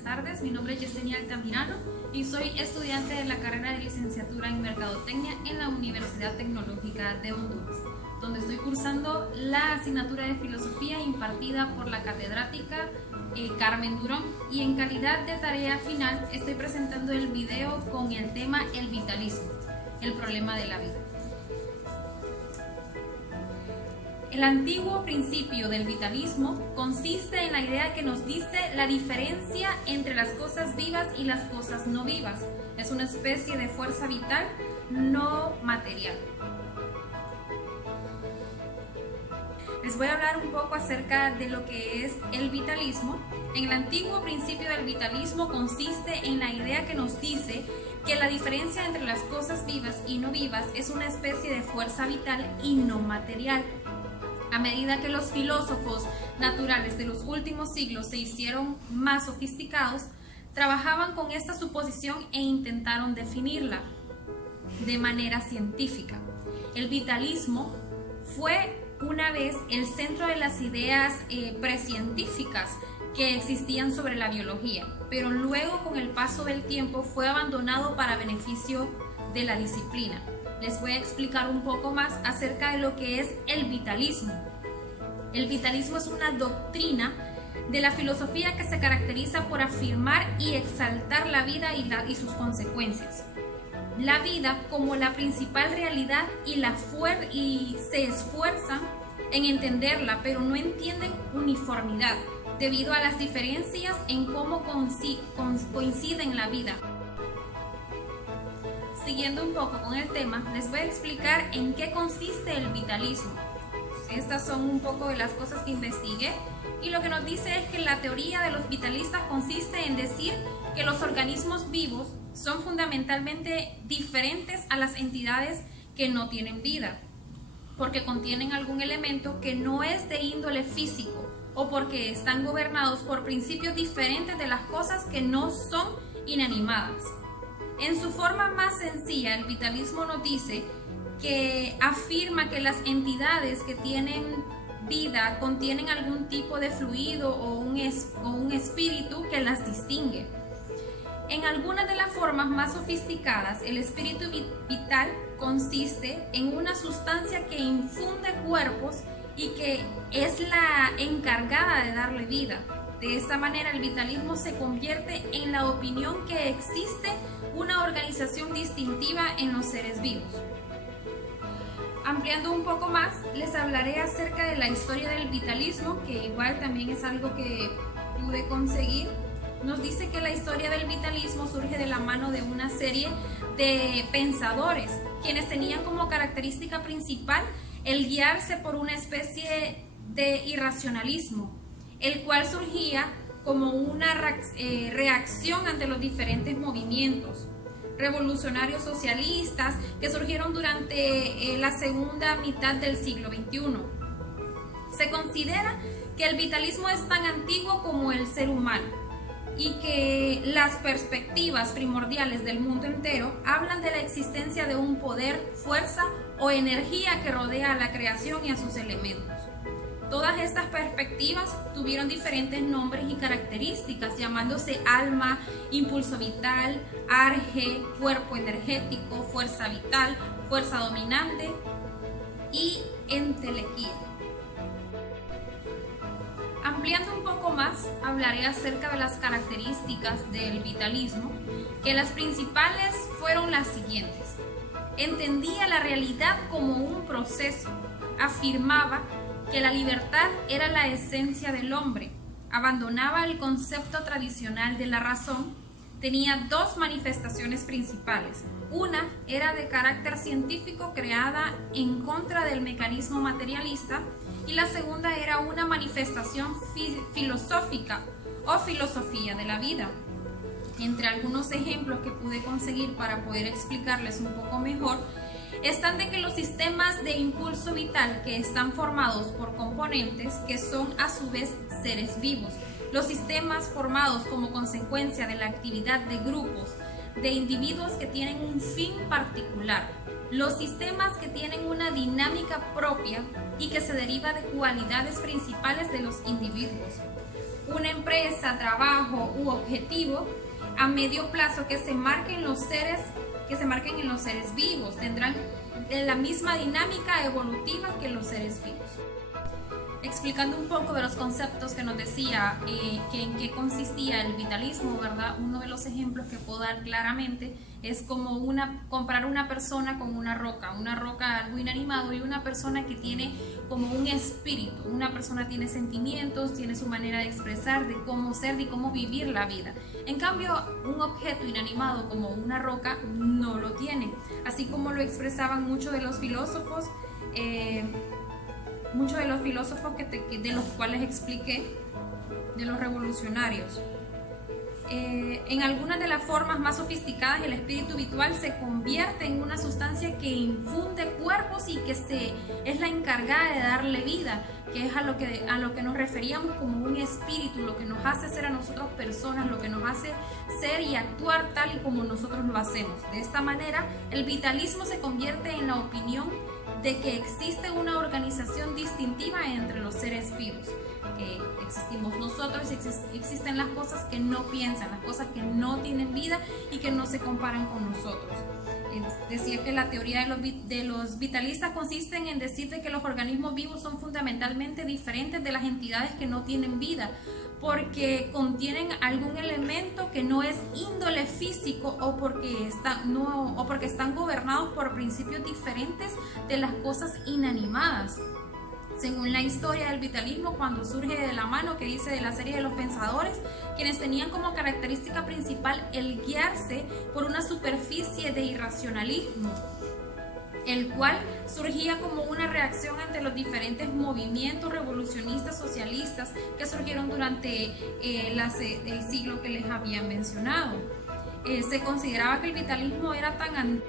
buenas tardes. Mi nombre es Yesenia Altamirano y soy estudiante de la carrera de licenciatura en Mercadotecnia en la Universidad Tecnológica de Honduras, donde estoy cursando la asignatura de Filosofía impartida por la catedrática Carmen Durón, y en calidad de tarea final estoy presentando el video con el tema El vitalismo, el problema de la vida. El antiguo principio del vitalismo consiste en la idea que nos dice la diferencia entre las cosas vivas y las cosas no vivas. Es una especie de fuerza vital no material. Les voy a hablar un poco acerca de lo que es el vitalismo. En el antiguo principio del vitalismo consiste en la idea que nos dice que la diferencia entre las cosas vivas y no vivas es una especie de fuerza vital y no material. A medida que los filósofos naturales de los últimos siglos se hicieron más sofisticados, trabajaban con esta suposición e intentaron definirla de manera científica. El vitalismo fue una vez el centro de las ideas precientíficas que existían sobre la biología, pero luego con el paso del tiempo fue abandonado para beneficio de la disciplina. Les voy a explicar un poco más acerca de lo que es el vitalismo. El vitalismo es una doctrina de la filosofía que se caracteriza por afirmar y exaltar la vida y sus consecuencias. La vida como la principal realidad y se esfuerzan en entenderla, pero no entienden uniformidad debido a las diferencias en cómo coinciden la vida. Siguiendo un poco con el tema, les voy a explicar en qué consiste el vitalismo. Estas son un poco de las cosas que investigué, y lo que nos dice es que la teoría de los vitalistas consiste en decir que los organismos vivos son fundamentalmente diferentes a las entidades que no tienen vida, porque contienen algún elemento que no es de índole físico o porque están gobernados por principios diferentes de las cosas que no son inanimadas. En su forma más sencilla, el vitalismo nos dice que afirma que las entidades que tienen vida contienen algún tipo de fluido o un espíritu que las distingue. En algunas de las formas más sofisticadas, el espíritu vital consiste en una sustancia que infunde cuerpos y que es la encargada de darle vida. De esta manera, el vitalismo se convierte en la opinión que existe una organización distintiva en los seres vivos. Ampliando un poco más, les hablaré acerca de la historia del vitalismo, que igual también es algo que pude conseguir. Nos dice que la historia del vitalismo surge de la mano de una serie de pensadores, quienes tenían como característica principal el guiarse por una especie de irracionalismo, el cual surgía como una reacción ante los diferentes movimientos revolucionarios socialistas que surgieron durante la segunda mitad del siglo XXI. Se considera que el vitalismo es tan antiguo como el ser humano y que las perspectivas primordiales del mundo entero hablan de la existencia de un poder, fuerza o energía que rodea a la creación y a sus elementos. Todas estas perspectivas tuvieron diferentes nombres y características, llamándose alma, impulso vital, arge, cuerpo energético, fuerza vital, fuerza dominante y entelequía. Ampliando un poco más, hablaré acerca de las características del vitalismo, que las principales fueron las siguientes. Entendía la realidad como un proceso, afirmaba que la libertad era la esencia del hombre, abandonaba el concepto tradicional de la razón, tenía dos manifestaciones principales. Una era de carácter científico, creada en contra del mecanismo materialista, y la segunda era una manifestación filosófica o filosofía de la vida. Entre algunos ejemplos que pude conseguir para poder explicarles un poco mejor, están de que los sistemas de impulso vital que están formados por componentes que son a su vez seres vivos, los sistemas formados como consecuencia de la actividad de grupos de individuos que tienen un fin particular, los sistemas que tienen una dinámica propia y que se deriva de cualidades principales de los individuos, una empresa, trabajo u objetivo a medio plazo que se marquen en los seres vivos. Tendrán la misma dinámica evolutiva que los seres vivos. Explicando un poco de los conceptos que nos decía, que en qué consistía el vitalismo, ¿verdad? Uno de los ejemplos que puedo dar claramente es como comparar una persona con una roca algo inanimado, y una persona que tiene como un espíritu. Una persona tiene sentimientos, tiene su manera de expresar, de cómo ser, de cómo vivir la vida. En cambio, un objeto inanimado como una roca no lo tiene, así como lo expresaban muchos de los filósofos, de los cuales expliqué, de los revolucionarios. En algunas de las formas más sofisticadas, el espíritu vital se convierte en una sustancia que infunde cuerpos y que es la encargada de darle vida, que es a lo que nos referíamos como un espíritu, lo que nos hace ser a nosotros personas, lo que nos hace ser y actuar tal y como nosotros lo hacemos. De esta manera, el vitalismo se convierte en la opinión de que existe una organización distintiva entre los seres vivos, que existimos nosotros y existen las cosas que no piensan, las cosas que no tienen vida y que no se comparan con nosotros. Decía que la teoría de los vitalistas consiste en decir de que los organismos vivos son fundamentalmente diferentes de las entidades que no tienen vida, porque contienen algún elemento que no es índole físico o porque están gobernados por principios diferentes de las cosas inanimadas. Según la historia del vitalismo, cuando surge de la mano que dice de la serie de los pensadores, quienes tenían como característica principal el guiarse por una superficie de irracionalismo, el cual surgía como una reacción ante los diferentes movimientos revolucionistas socialistas que surgieron durante el siglo que les había mencionado. Se consideraba que el vitalismo era tan antiguo.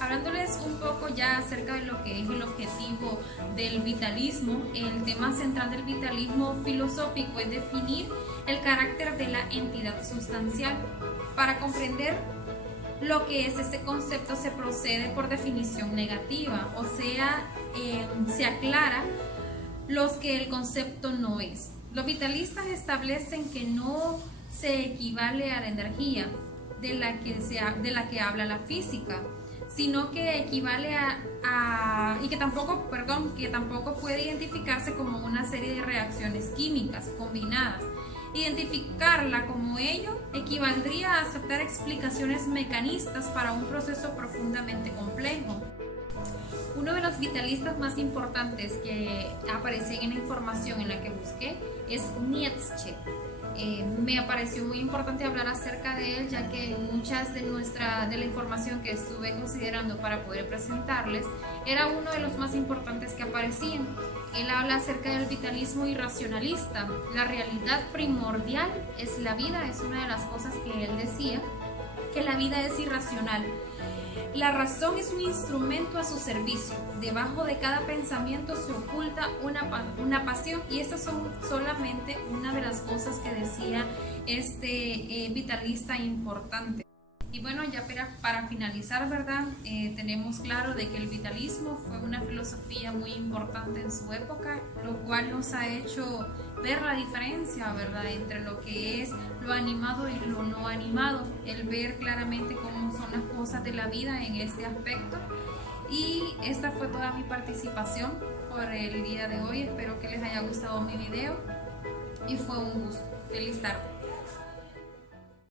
Hablándoles un poco ya acerca de lo que es el objetivo del vitalismo, el tema central del vitalismo filosófico es definir el carácter de la entidad sustancial. Para comprender lo que es ese concepto se procede por definición negativa, o sea, se aclara lo que el concepto no es. Los vitalistas establecen que no se equivale a la energía de la que habla la física, sino que equivale y que tampoco puede identificarse como una serie de reacciones químicas combinadas. Identificarla como ello equivaldría a aceptar explicaciones mecanistas para un proceso profundamente complejo. Uno de los vitalistas más importantes que aparecen en la información en la que busqué es Nietzsche. Me pareció muy importante hablar acerca de él, ya que muchas de la información que estuve considerando para poder presentarles era uno de los más importantes que aparecían. Él habla acerca del vitalismo irracionalista. La realidad primordial es la vida, es una de las cosas que él decía, que la vida es irracional. La razón es un instrumento a su servicio. Debajo de cada pensamiento se oculta una pasión, y estas son solamente una de las cosas que decía este vitalista importante. Y bueno, ya para finalizar, ¿verdad? Tenemos claro de que el vitalismo fue una filosofía muy importante en su época, lo cual nos ha hecho ver la diferencia, ¿verdad?, entre lo que es lo animado y lo no animado, el ver claramente cómo son las cosas de la vida en este aspecto. Y esta fue toda mi participación por el día de hoy. Espero que les haya gustado mi video y fue un gusto. Feliz tarde.